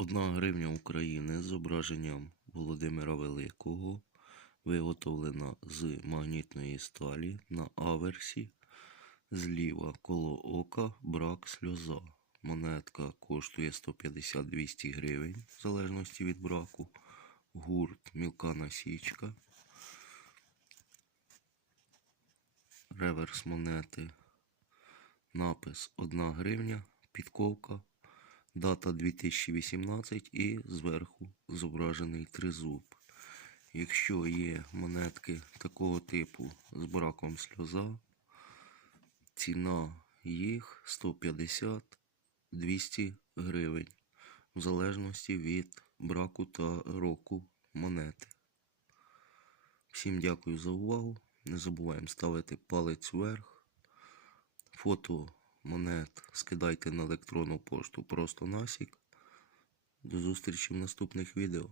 Одна гривня України з зображенням Володимира Великого виготовлена з магнітної сталі на аверсі. Зліва коло ока брак сльоза. Монетка коштує 150-200 гривень, в залежності від браку. Гурт мілка насічка. Реверс монети. Напис 1 гривня, підковка, дата 2018 і зверху зображений тризуб. Якщо є монетки такого типу з браком сльоза, ціна їх 150-200 гривень, в залежності від браку та року монети. Всім дякую за увагу. Не забуваємо ставити палець вверх. Фото монет скидайте на електронну пошту просто насік. До зустрічі в наступних відео.